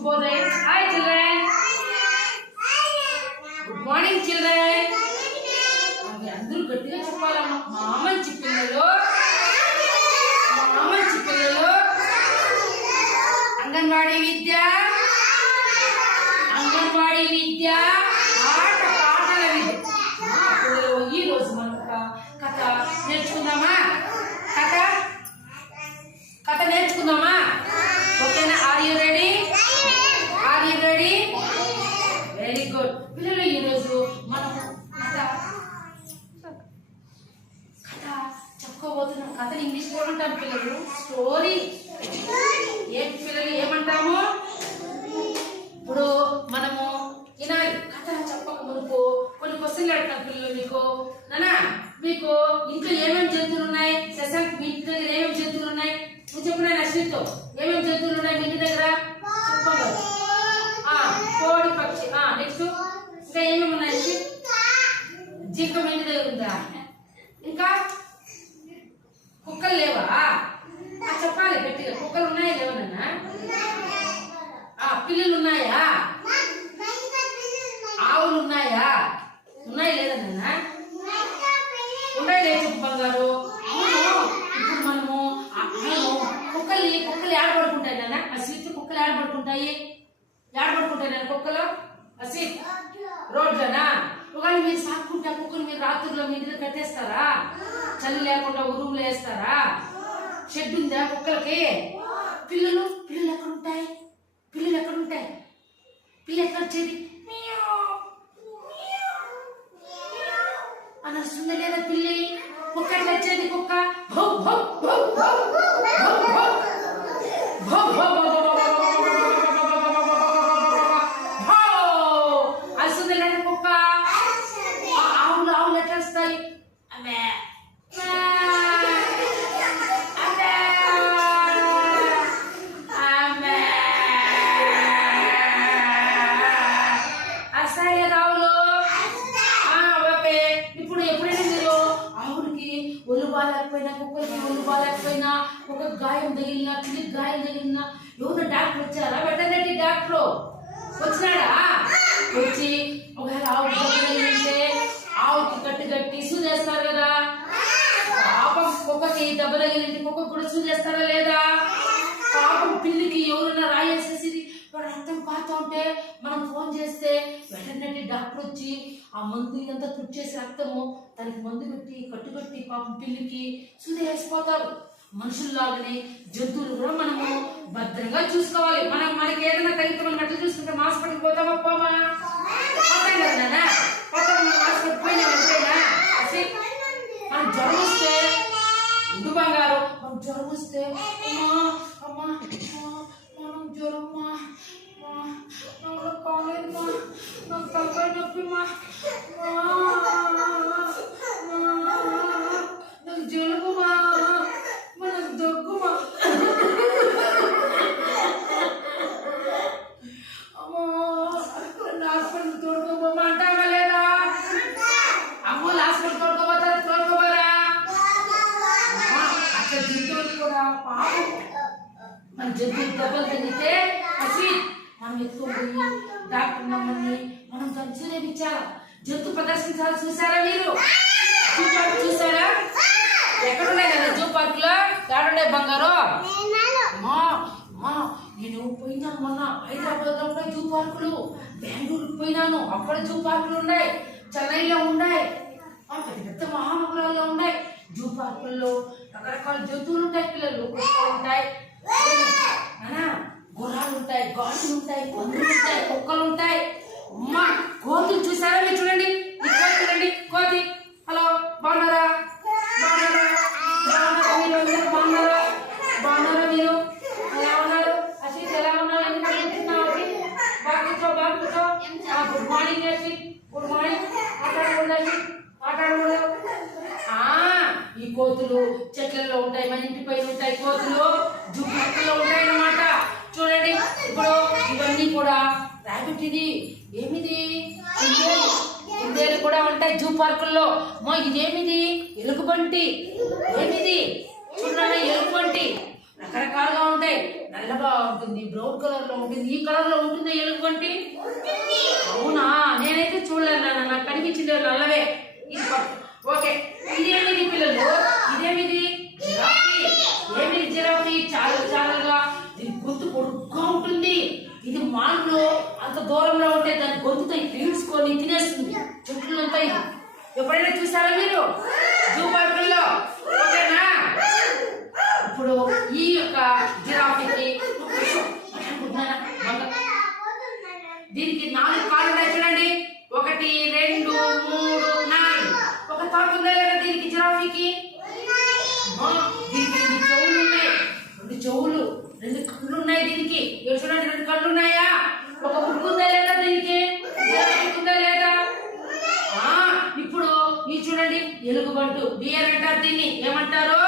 Shubhodaya. Hi children. Good morning children. అవి అందరూ గట్టిగా చెప్పాలమ్మా. మా మంచి పిల్లలు మా మంచి పిల్లలు అంగన్వాడీ విద్య. అంగన్వాడీ విద్య. ఆట పాటల విద్య. ఈ రోజు మనం ఒక కథ నేర్చుకుందామా? కథ? కథ నేర్చుకుందామా? ఉంటారు పిల్లలు. స్టోరీ పిల్లలు ఉన్నాయా వచ్చేది? అని వస్తుంది లేదా పిల్లి ఒక్కటి వచ్చేది కుక్క. హో హో హో. ఒళ్ళు బాగాలేకపోయినా కుక్కకి ఒళ్ళు బాగాలేకపోయినా ఒక గాయం తగిలినా పిల్లికి గాయం తగిలినా ఎవరు డాక్టర్ వచ్చారా? వెటర్నరీ డాక్టర్ వచ్చినాడా? వచ్చి ఒకవేళ ఆవు తగిలింటే ఆవుకి కట్టి కట్టి సూదేస్తారు కదా. పాపం కుక్కకి దెబ్బ తగిలింటే కుక్కకు కూడా సూదేస్తారా లేదా? పాపం పిల్లికి ఎవరైనా రాయేసేసి రక్తం పాతా ఉంటే మనం ఫోన్ చేస్తే వెటర్నరీ డాక్టర్ వచ్చి ఆ మందు అంతా తుడిచేసి రక్తము దానికి మందు పెట్టి కట్టుకట్టి పాపం పిల్లికి సుధి వేసిపోతారు మనుషుల్లాగానే జంతువులు కూడా మనము భద్రంగా చూసుకోవాలి. మనం మనకి ఏదైనా తగ్గితే మనం అట్లా చూసుకుంటే హాస్పిటల్కి పోతామా పోమా? పోతాం కదా పోతాం మనం హాస్పిటల్ పోయినా మనం జ్వరం వస్తే ఇందు బంగారు మనం జ్వరం వస్తే అమ్మా అమ్మా. జ్వరం మా మా, నాకు కాలేదు మా నాకు తలకాయ నొప్పి మా మా, మా, నాకు జలుబు మా మా, నాకు దగ్గు మా దర్శించాలి చూసారా మీరు? జూ పార్క్ చూసారా ఎక్కడున్నాయి కదా జూ పార్క్లో ఎక్కడున్నాయి బంగారు? నేను పోయినాను మొన్న హైదరాబాద్లో ఉన్నాయి జూ పార్కులు. బెంగళూరుకి పోయినాను అక్కడ జూ పార్కులు ఉన్నాయి. చెన్నైలో ఉన్నాయి. పెద్ద పెద్ద మహానగరాల్లో ఉన్నాయి. జూ పార్కుల్లో రకరకాల జంతువులు ఉంటాయి పిల్లలు ఉంటాయి. గుర్రాలు ఉంటాయి గాజులు ఉంటాయి పందులు ఉంటాయి కుక్కలు ఉంటాయి. అమ్మ కోతులు చూసారా మీరు చూడండి ఈ కోతి చూడండి కోతి హలో బాగున్నారా బాగున్నారా బాగున్నారా మీరు అందరూ బాగున్నారా బాగున్నారా మీరు ఎలా ఉన్నారు అసలు ఎలా ఉన్నారు ఎందుకు వెళ్తున్నావు బాగా కూర్చో బాగా కూర్చో good morning Ashwin good morning మాట్లాడకూడదు అశ్విన్ మాట్లాడకూడదు ఆ, ఈ కోతులు చెట్లలో ఉంటాయి ఉంటాయి. కోతులు జుట్టులో ఉంటాయి అన్నమాట చూడండి ఇప్పుడు ఇవన్నీ కూడా రాబిట్ ఇది. ఏమిది? కుందేలు. కూడా ఉంటాయి జూ పార్కుల్లో. మా ఇదేమిది? ఎలుగుబంటి ఏమిది? చూడండి ఎలుగుబంటి రకరకాలుగా ఉంటాయి. నల్లగా ఉంటుంది బ్రౌన్ కలర్లో ఉంటుంది. ఈ కలర్లో ఉంటుంది ఎలుగుబంటి అవునా? నేనైతే చూడలేదు నాన్న. నాకు కనిపించింది నల్లవే. ఇది ఓకే. ఇదేమిది పిల్లలు? ఇదేమిది? ఏమిది జిరాఫీ చాలా చాలాగా దీని గొంతు పొడుగ్గా ఉంటుంది. ఇది మాన్లో అంత దూరంలో ఉంటే దాని గొంతుతో పీల్చుకొని తినేస్తుంది. చెట్లంతా ఇది. ఎప్పుడైనా చూసారా మీరు? జూ పార్కుల్లో? ఓకేనా? ఇప్పుడు ఈ యొక్క జిరాఫీకి దీనికి నాలుగు కాళ్ళు ఉన్నాయి చూడండి. ఒకటి రెండు మూడు నాలుగు. ఒక తోక ఉందా లేదా దీనికి జిరాఫీకి? చెవులు రెండు కళ్ళు ఉన్నాయి దీనికి చూడండి రెండు కళ్ళు ఉన్నాయా ఒక ముక్కు ఉందా లేదా దీనికి? ఉందా లేదా? ఇప్పుడు ఇది చూడండి ఎలుగుబంటు. బియర్ అంటారు దీన్ని. ఏమంటారు?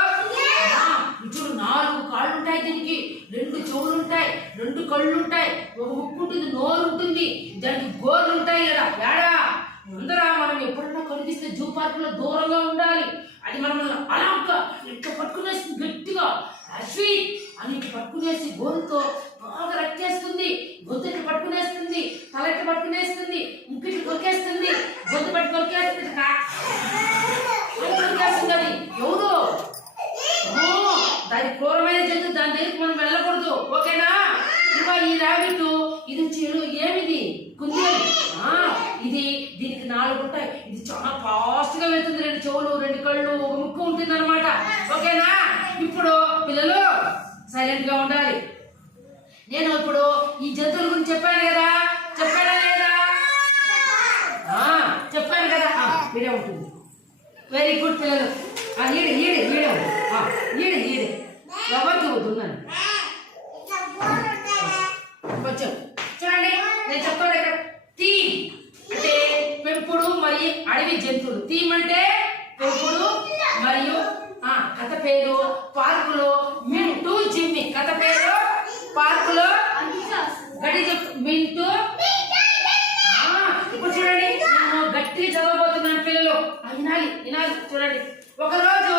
చూడు నాలుగు కాళ్ళు ఉంటాయి దీనికి. రెండు చెవులు ఉంటాయి రెండు కళ్ళు ఉంటాయి ఒక ముక్కు ఉంటుంది నోరు ఉంటుంది దానికి గోర్లు ఉంటాయి కదా. ఏడా ముందరా మనం ఎప్పుడన్నా కనిపిస్తే జూ పార్క్లో దూరంగా ఉండాలి. అది మనం అలా ఇట్లా పట్టుకునేసి గట్టిగా. అశ్వి అని పట్టుకునేసి గోరుతో బాగా రక్కేస్తుంది. గొంతు పట్టుకునేస్తుంది తలకి పట్టుకునేస్తుంది ముక్కు కొరికేస్తుంది గొంతు పట్టి కొరికేస్తుంది అని కొరికేస్తుంది అది. ఎవరు? దాని క్రూరమైన జంతు దాని దగ్గరికి మనం వెళ్ళకూడదు. ఓకేనా? ఇవా ఈ రాబిట్ ఇది చెడు ఏమిది? కుందేలు. ఇది దీనికి నాలుగు ఉంటాయి. ఇది చాలా ఫాస్ట్గా వెళ్తుంది. రెండు చెవులు రెండు కళ్ళు ఒక ముక్కు ఉంటుంది అనమాట ఓకేనా? ఇప్పుడు పిల్లలు సైలెంట్గా ఉండాలి. నేను ఇప్పుడు ఈ జంతువుల గురించి చెప్పాను కదా. చెప్పానా లేదా? చెప్పాను కదా. ఆ, ఉంటుంది. వెరీ గుడ్ పిల్లలు. ఆ, ఈడు ఈడు ఈడు ఆ, ఈడు ఈడు. ఎవరికి వద్దున్నాను కొంచెం. చూడండి నేను చెప్తాను ఇక్కడ. థీమ్. అంటే పెంపుడు మరియు అడవి జంతువులు. థీమ్ అంటే పెంపుడు మరియు ఆ కథ పేరు పార్కులో మింటూ జిమ్మి కథ పేరు పార్కులో గడి చెప్పు మింటూ ఆ, ఇప్పుడు చూడండి నేను గట్టిగా చదవబోతున్నాను పిల్లలు ఆ, వినాలి వినాలి చూడండి ఒకరోజు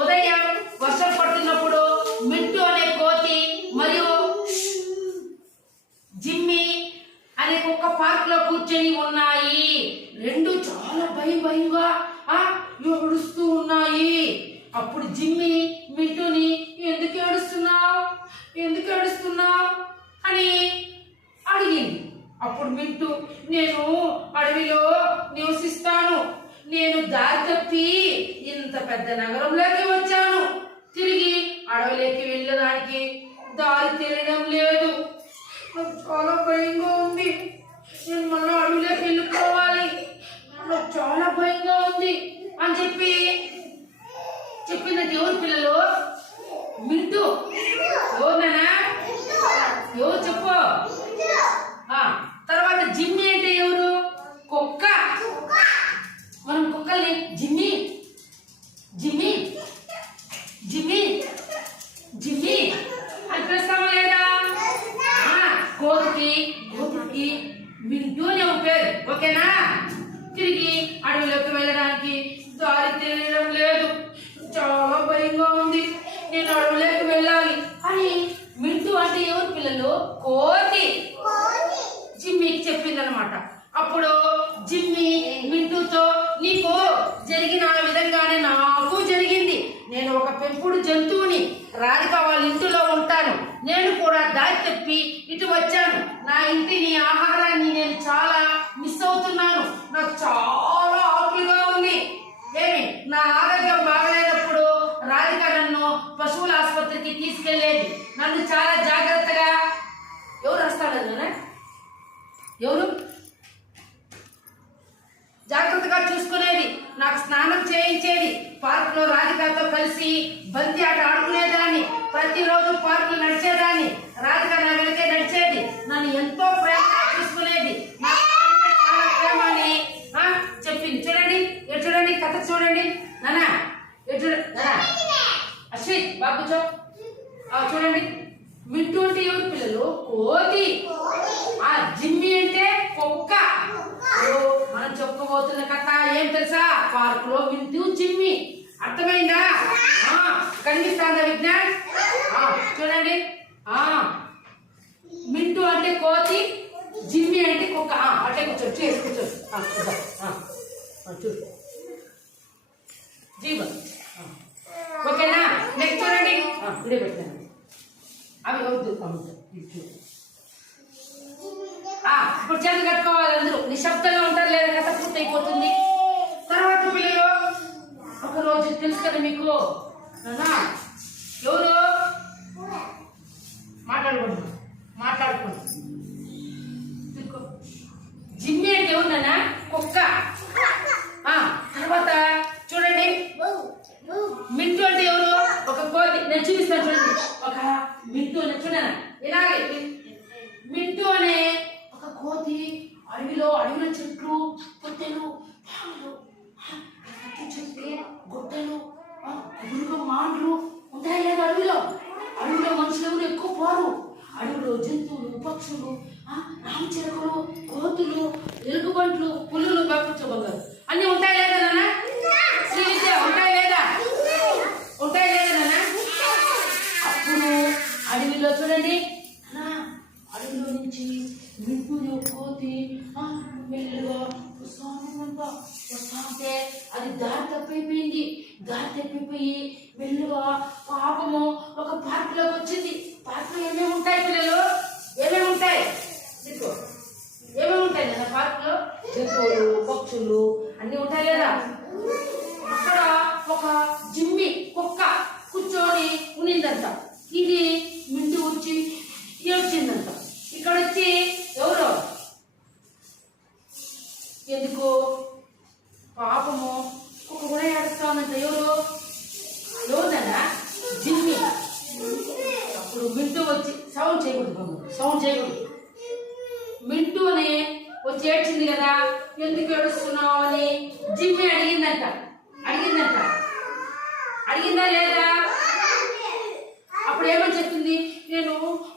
ఉదయం వర్షం పడుతున్నప్పుడు మింటూ అనే కోతి మరియు జిమ్మి అనే కుక్క పార్క్లో కూర్చొని ఉన్నాయి రెండు చాలా భయం ఆ ఏడుస్తూ ఉన్నాయి. అప్పుడు జిమ్మి మిట్టుని ఎందుకు ఏడుస్తున్నావు? ఎందుకు ఏడుస్తున్నావు? అని అడిగింది. అప్పుడు మింటు నేను అడవిలో నివసిస్తాను. నేను దారి తప్పి ఇంత పెద్ద నగరంలోకి వచ్చాను. తిరిగి అడవిలోకి వెళ్ళడానికి దారి తెలియడం లేదు. నాకు చాలా భయంగా ఉంది. నేను మళ్ళీ అడవిలోకి వెళ్ళిపోవాలి. నాకు చాలా భయంగా ఉంది. అని చెప్పి చెప్పింది ఎవరు పిల్లలు మింటూ ఎవరినా ఎవరు చెప్పు ఆ, తర్వాత జిమ్మి అంటే ఎవరు కుక్క మనం కుక్కల్ని జిమ్మి జిమ్మి జిమ్మి జిమ్మి అని పిలుస్తామా లేదా ఆ, కోతికి కోతికి మింటూ అనే ఒక పేరు ఓకేనా తిరిగి అడవిలోకి వెళ్ళడానికి దారి తెలియడం లేదు చాలా భయంగా ఉంది నేను అడవిలోకి వెళ్ళాలి అని మింటూ అంటే ఎవరు పిల్లలు కోతి జిమ్మికి చెప్పిందనమాట అప్పుడు జిమ్మి మింటూతో నీకు జరిగిన విధంగానే నాకు జరిగింది ఇప్పుడు జంతువుని రాధిక వాళ్ళ ఇంటిలో ఉంటాను. నేను కూడా దారి తప్పి ఇటు వచ్చాను. నా ఇంటిని ఆహారం నేను చాలా మిస్ అవుతున్నాను నాకు చాలా ఆకలిగా ఉంది ఏమి నా ఆరోగ్యం బాగలేనప్పుడు రాధిక నన్ను పశువుల ఆసుపత్రికి తీసుకెళ్ళేది నన్ను చాలా జాగ్రత్తగా ఎవరు వస్తాడన్నా ఎవరు జాగ్రత్తగా చూసుకునేది నాకు స్నానం చేయించేది పార్క్లో రాధికతో కలిసి బంతి ఆట ఆడుకునేదాన్ని. ప్రతిరోజు పార్క్ నడిచేదాన్ని. రాధిక నా వెనకే నడిచేది. నన్ను ఎంతో ప్రేమగా చూసుకునేది. నాకు చాలా ప్రేమ అని. చెప్పింది. చూడండి ఎటు చూడండి కథ చూడండి. నానా ఇటు అశ్విత్ బాబు చో. చూడండి. మింటూ అంటే ఎవరు పిల్లలు? కోతి. ఆ జిమ్మి అంటే కుక్క. మనం చెప్పుకోబోతున్న కథ ఏం తెలుసా? పార్క్లో వింటూ చిమ్మి. అర్థమైందా? కనిపిస్తాందా విజ్ఞాన్? చూడండి. మింటూ అంటే కోతి జిమ్మి అంటే కుక్క. అంటే కూర్చోచ్చు వేసి కూర్చోచ్చు చూడు. తెలుసు కదా మీకు నాన్నా, ఎవరు మాట్లాడుకోండి మాట్లాడుకోండి తీసుకో. జిమ్మి అంటే ఎవరు కుక్క ఆ, తర్వాత చూడండి మింటూ అంటే ఎవరు ఒక కోతి నేను చూపిస్తాను చూడండి ఒక మింటూ అని చూడండి ఇలాగే మింటూ అనే ఒక కోతి అడవిలో అడవిలో చెట్లు పొట్టెలు పాములు ఆ, కట్టి చెట్లు గొడ్డలు ఆ, ఎదురుగా మాండ్లు ఉంటాయి లేదా అడవిలో అడవిలో మనుషులు ఎవరు ఎక్కువ పోరు అడవిలో జంతువులు పక్షులు ఆ, రామచిలకలు కోతులు ఎలుగుబంట్లు పులులు బాగా అన్ని ఉంటాయి లేదా నాన్న శ్రీ విద్య ఉంటాయి లేదా ఉంటాయి లేదా నాన్న అప్పుడు అడవిలో చూడండి అన్నా, అడవిలో నుంచి మింటూనే ఒక కోతి ఆ, మెల్లగా వస్తానంట వస్తా ఉంటే అది దారి తప్పైపోయింది దారి తప్పిపోయి మెల్లగా పాపము ఒక పార్క్లోకి వచ్చింది పార్క్లో ఏమేమి ఉంటాయి పిల్లలు ఏమేమి ఉంటాయి నీకు ఏమేమి ఉంటాయి నాన్న పార్క్లో జంతువులు పక్షులు అన్ని ఉంటాయి లేదా అక్కడ ఒక జిమ్మి కుక్క కూర్చొని ఉన్నిందంట ఇది మింటి వచ్చి ఏడ్చిందంట ఇక్కడ వచ్చి ఎవరు ఎందుకు పాపము కుక్క కూడా ఏడుస్తానంట ఎవరు ఎవరిదన్నా జిమ్మి అప్పుడు మింటూ వచ్చి సౌండ్ చేయకూడదు బాబు సౌండ్ చేయకూడదు మింటూ అని వచ్చి ఏడ్చింది కదా ఎందుకు ఏడుస్తున్నావు అని జిమ్మి అడిగిందంట అడిగిందంట అడిగిందా లేదా అప్పుడు ఏమని చెప్పింది నేను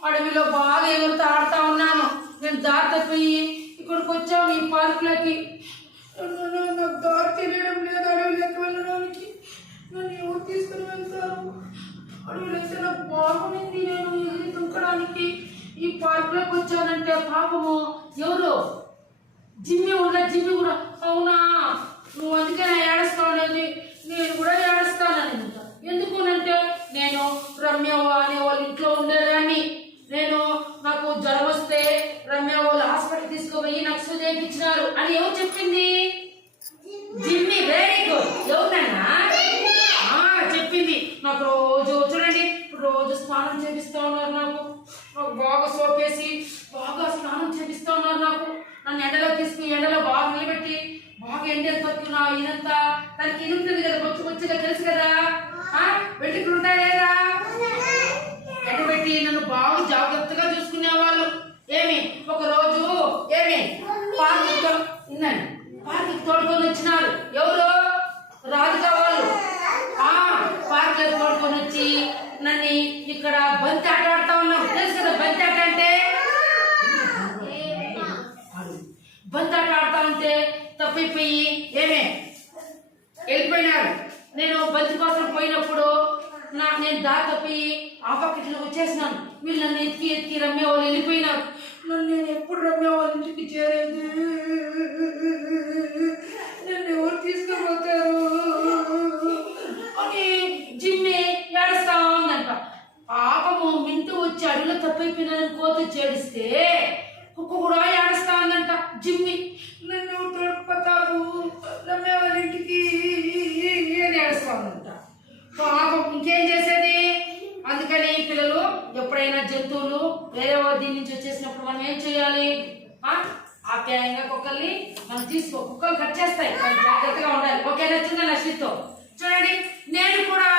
అడవిలో బాగా ఎగురుతూ ఆడుతా ఉన్నాను నేను పోయి ఇక్కడికి వచ్చాము ఈ పార్కులకి. నన్ను- నాకు దారి తెలియడం లేదు అడవిలోకి వెళ్ళడానికి. నన్ను ఎవరు తీసుకుని వెళ్తారు? అడవిలో అయితే నాకు బాగుంది నేను ఎగిరి దుంకడానికి. ఈ పార్కులోకి వచ్చానంటే పాపము ఎవరు? జిమ్మి ఉన్న జిమ్మి కూడా. అవునా? నువ్వు అందుకే నా ఏడుస్తావు నేను కూడా ఏడుస్తానని. ఎందుకునంటే నేను రమ్య అనే వాళ్ళ ఇంట్లో ఉండేదాన్ని. నేను రమ్య వాళ్ళు హాస్పిటల్ తీసుకుపోయి నాకు సూది వేయించినారు అని ఎవరు చెప్పింది? జిమ్మి. వెరీ గుడ్ ఎవరన్నా చెప్పింది. నాకు రోజు చూడండి రోజు స్నానం చేపిస్తా ఉన్నారు నాకు. నాకు బాగా సోపేసి బాగా స్నానం చేపిస్తా ఉన్నారు నాకు. నన్ను ఎండలో తీసుకుని ఎండలో బాగా నిలబెట్టి బాగా ఎండలు తొక్కి నా ఇదంతా. దానికి ఇది ఉంటుంది కదా బొచ్చు బొచ్చుగా తెలుసు కదా? వెంట్రుకలు ఉంటాయి లేదా? ఎండబెట్టి నన్ను బాగా జాగ్రత్తగా చూసుకునేవాళ్ళు ఏమి? ఒక రోజు ఏమి పార్కు విన్నాను పార్కు తోడుకొని వచ్చినారు. ఎవరు? రాజు కావాలి ఆ పార్క్ తోడుకొని వచ్చి నన్ను ఇక్కడ బంతి ఆట ఆడుతా ఉన్నాం తెలుసు కదా బంతి ఆట అంటే? బంతి ఆట ఆడుతా ఉంటే తప్పిపోయి ఏమే? వెళ్ళిపోయినారు. నేను బంతి కోసం పోయినప్పుడు నా నేను దారి తప్పి ఆ పక్కట్లో వచ్చేసినాను. వీళ్ళు నన్ను ఎత్తికి ఎత్తికి రమ్మే వాళ్ళు వెళ్ళిపోయినారు. నన్ను నేను ఎప్పుడు రమ్య వాళ్ళ ఇంటికి చేరేది? నన్ను ఎవరు తీసుకుపోతారు? అని జిమ్మి ఏడుస్తా ఉందంట. పాపము మింటూ వచ్చి అడుగులో తప్పైపోయినని కోత చేడిస్తే కుక్క కూడా ఏడుస్తా ఉందంట జిమ్మి నన్ను ఎవరు తోడుకుపోతారు రమ్య వాళ్ళ ఇంటికి అని ఏడుస్తా ఉందంట పాపం ఇంకేం చేసేది అందుకని పిల్లలు ఎప్పుడైనా జంతువులు వేరే వాళ్ళ దీని నుంచి వచ్చేసినప్పుడు మనం ఏం చేయాలి ఆ? ఆప్యాయంగా కుక్కల్ని మనం తీసుకో కుక్కలు కట్ చేస్తాయి కానీ జాగ్రత్తగా ఉండాలి ఓకేనా చిన్న నశితో చూడండి నేను కూడా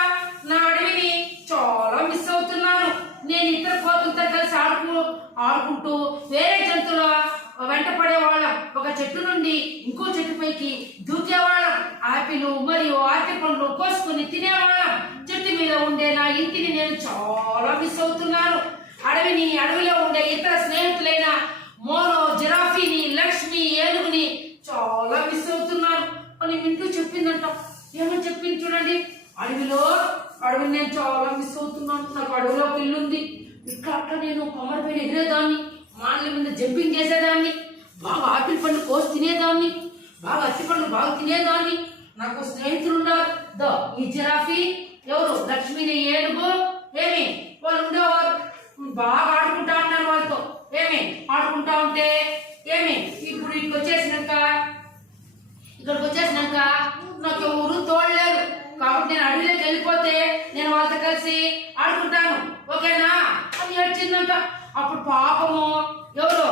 నా అడవిని చాలా మిస్ అవుతున్నాను నేను ఇతర కోతులతో కలిసి ఆడుకు ఆడుకుంటూ వేరే జంతువుల వెంట పడేవాళ్ళం ఒక చెట్టు నుండి ఇంకో చెట్టు పైకి దూకేవాళ్ళం ఆపిల్ మరియు పండ్లు కోసుకొని తినేవాళ్ళం. చెట్టు మీద ఉండే నా ఇంటిని నేను చాలా మిస్ అవుతున్నాను. అడవిని అడవిలో ఉండే ఇతర స్నేహితులైన మోనో జిరాఫీని లక్ష్మి ఏనుగుని చాలా మిస్ అవుతున్నాను. అని వింటూ చెప్పిందంట. ఏమో చెప్పింది చూడండి. అడవిలో అడవిని నేను చాలా మిస్ అవుతున్నాను. నాకు అడవిలో పిల్లుంది ఇట్లా అట్లా నేను కొమ్మరి పైన ఎగిరేదాన్ని. మానల మీద జంపింగ్ చేసేదాన్ని. బాగా ఆపిల్ పండ్లు కోసి తినేదాన్ని. బాగా అరటి పండ్లు బాగా తినేదాన్ని. నాకు స్నేహితులు ఉన్నారు దో ఈ జిరాఫీ ఎవరు? లక్ష్మిని ఏనుగు? ఏమి? వాళ్ళు ఉండేవారు. బాగా ఆడుకుంటా ఉన్నారు వాళ్ళతో. ఏమి? ఆడుకుంటా ఉంటే ఏమి? ఇప్పుడు ఇక్కడికి వచ్చేసినాక ఇక్కడికి వచ్చేసినాక నాకు ఎవరు తోడలేరు. కాబట్టి నేను అడవిలోకి వెళ్ళిపోతే నేను వాళ్ళతో కలిసి ఆడుకుంటాను. ఓకేనా? అని ఏడ్చిందంట. అప్పుడు పాపము ఎవరు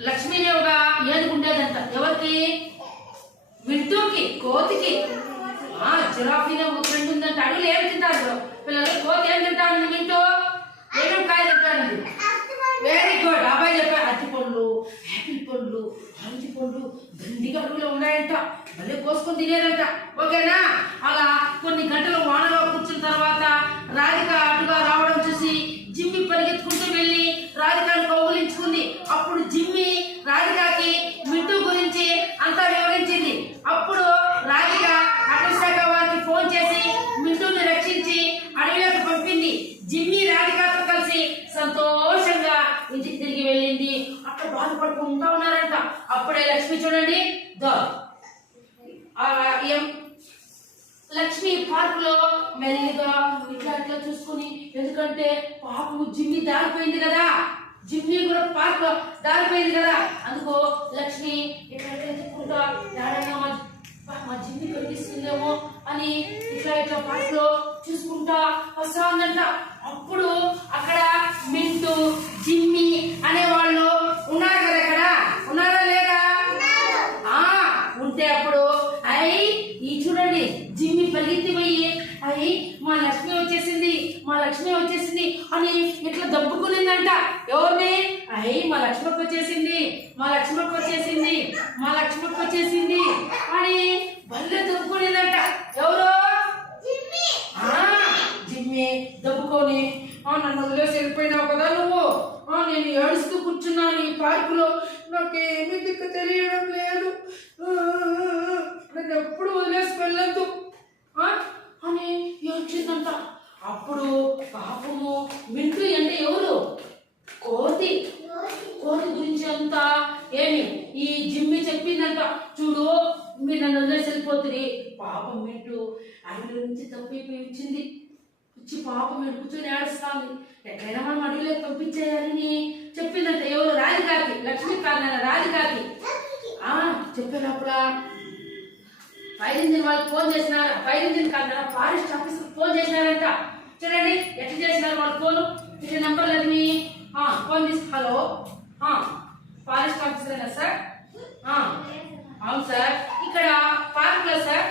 లక్ష్మీదేవిగా ఏనుగుండేదంట ఎవరికి వింటూకి కోతికి. ఆ జిరాఫీనే ఒక ఫ్రెండ్ ఉందంటే. అడుగులు ఏం తింటారు? పిల్లలు కోతి ఏం తింటారు? వింటూ ఏమేమి కాయలు తింటారండి వెరీ గుడ్ అబ్బాయి చెప్పారు అరటి పండ్లు యాపిల్ పండ్లు ఆరెంజ్ పండ్లు దండిగా అడవిలో ఉన్నాయంట. మళ్ళీ కోసుకొని తినేదంట. ఓకేనా? అలా కొన్ని గంటలు వానలో కూర్చున్న తర్వాత రాధిక అటుగా రావడం చూసి జిమ్మి పరిగెత్తుకుంటూ వెళ్ళి రాధికను కౌగులించుకుంది అప్పుడు జిమ్మి రాధికకి మింటూ గురించి అంతా వివరించింది అప్పుడు రాధిక అటవీ శాఖ వారికి ఫోన్ చేసి మింటూని రక్షించి అడవిలోకి పంపింది జిమ్మి రాధికతో కలిసి సంతోషంగా ఇంటికి తిరిగి వెళ్ళింది అక్కడ బాధపడుకుంటా ఉన్నారంట అప్పుడే లక్ష్మి చూడండి దో ఆ, ఏం లక్ష్మి పార్క్లో మెల్లిగా ఇట్లా ఇట్లా చూసుకుని ఎందుకంటే పాపం జిమ్మి దారిపోయింది కదా. జిమ్మి కూడా పార్క్లో దారిపోయింది కదా. అందుకో లక్ష్మి ఇట్లా ఇట్లా మా జిమ్మి కనిపిస్తుందేమో అని ఇట్లా ఇట్లా పార్క్లో చూసుకుంటా వస్తా ఉందంట అప్పుడు అక్కడ మింటూ జిమ్మి అనే వాళ్ళు ఉన్నారు కదా అక్కడ ఉన్నారా లేదా ఆ ఉంటే అప్పుడు అయ్యి ఈ చూడండి జిమ్మి పరిగెత్తి పోయి. అయ్యి మా లక్ష్మి వచ్చేసింది మా లక్ష్మి వచ్చేసింది అని ఇట్లా దబ్బుకునిందంట. ఎవరిని? అయ్యి మా లక్ష్మకి వచ్చేసింది మా లక్ష్మకి వచ్చేసింది మా లక్ష్మకి వచ్చేసింది అని బల్లె దబ్బుకునిందంట. ఎవరు? ఆ, జిమ్మి దబ్బుకొని. నన్ను వదిలేసి వెళ్ళిపోయినావు కదా నువ్వు. నేను ఏడుస్తూ కూర్చున్నాను ఈ పార్కులో. నాకేమీ దిక్కు తెలియడం లేదు. ఆ, నన్ను ఎప్పుడు వదిలేసి వెళ్ళొద్దు. అని ఏడ్చిందంట అప్పుడు పాపము మింటు అంటే ఎవరు? కోతి. కోతి గురించి అంతా ఏమి? ఈ జిమ్మి చెప్పిందంట. చూడు మీరు నన్ను వదిలేసి వెళ్ళిపోతుంది పాపం మింటు ఆయన నుంచి తప్పిపోయి వచ్చింది. వచ్చి పాపం మీరు కూర్చొని ఏడుస్తాను ఎక్కడైనా మనం అడవిలోకి పంపించేయాలని చెప్పిందంట. ఎవరు? రాధికాకి. లక్ష్మి కాదు రాధికాకి. చెప్పినప్పుడు ఫైర్ ఇంజిన్ వాళ్ళకి ఫోన్ చేసినారు? ఫైర్ ఇంజిన్ కాదు ఫారెస్ట్ ఆఫీస్ ఫోన్ చేసినారంట. చూడండి ఎట్లా చేసినారు వాళ్ళు ఫోన్? ఇది నెంబర్ లేదు మీ ఫోన్ తీసి హలో. ఫారెస్ట్ ఆఫీసరేనా సార్? అవును సార్. ఇక్కడ పార్క్లో సార్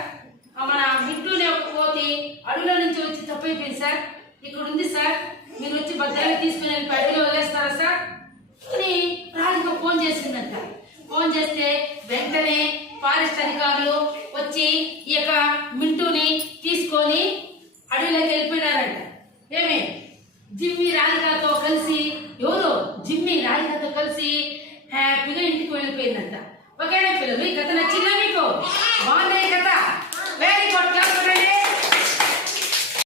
మన మిట్టునే ఒక కోతి అడవిలో నుంచి వచ్చి తప్పైపోయింది సార్. ఇక్కడ ఉంది సార్. మీరు వచ్చి భద్రంగా తీసుకుని వెళ్ళి అడవిలో వదిలేస్తారా సార్? అని రాజుగా ఫోన్ చేసిందంట. ఫోన్ చేస్తే వెంటనే ఫారెస్ట్ అధికారులు వచ్చి ఈ యొక్క మింటూని తీసుకొని అడవిలోకి వెళ్ళిపోయినారంట. ఏమి? జిమ్మి రాధికతో కలిసి ఎవరు? జిమ్మి రాధికతో కలిసి హ్యాపీగా ఇంటికి వెళ్ళిపోయిందంట. ఓకేనా పిల్లలు? ఈ కథ నచ్చిందా మీకు బాగున్నాయి కథ? Very good class